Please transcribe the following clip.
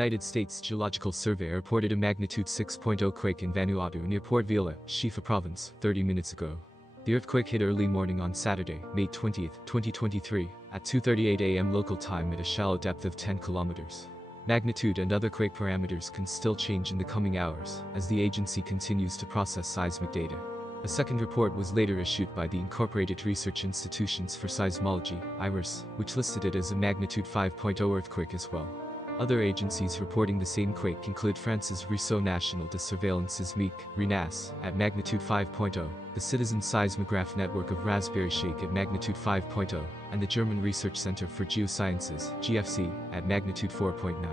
United States Geological Survey reported a magnitude 6.0 quake in Vanuatu near Port Vila, Shefa Province, 30 minutes ago. The earthquake hit early morning on Saturday, May 20, 2023, at 2:38 a.m. local time at a shallow depth of 10 kilometers. Magnitude and other quake parameters can still change in the coming hours, as the agency continues to process seismic data. A second report was later issued by the Incorporated Research Institutions for Seismology, IRIS, which listed it as a magnitude 5.0 earthquake as well. Other agencies reporting the same quake include France's Réseau National de Surveillance Sismique, RéNaSS, at magnitude 5.0, the citizen-seismograph network of RaspberryShake at magnitude 5.0, and the German Research Center for Geosciences, GFC, at magnitude 4.9.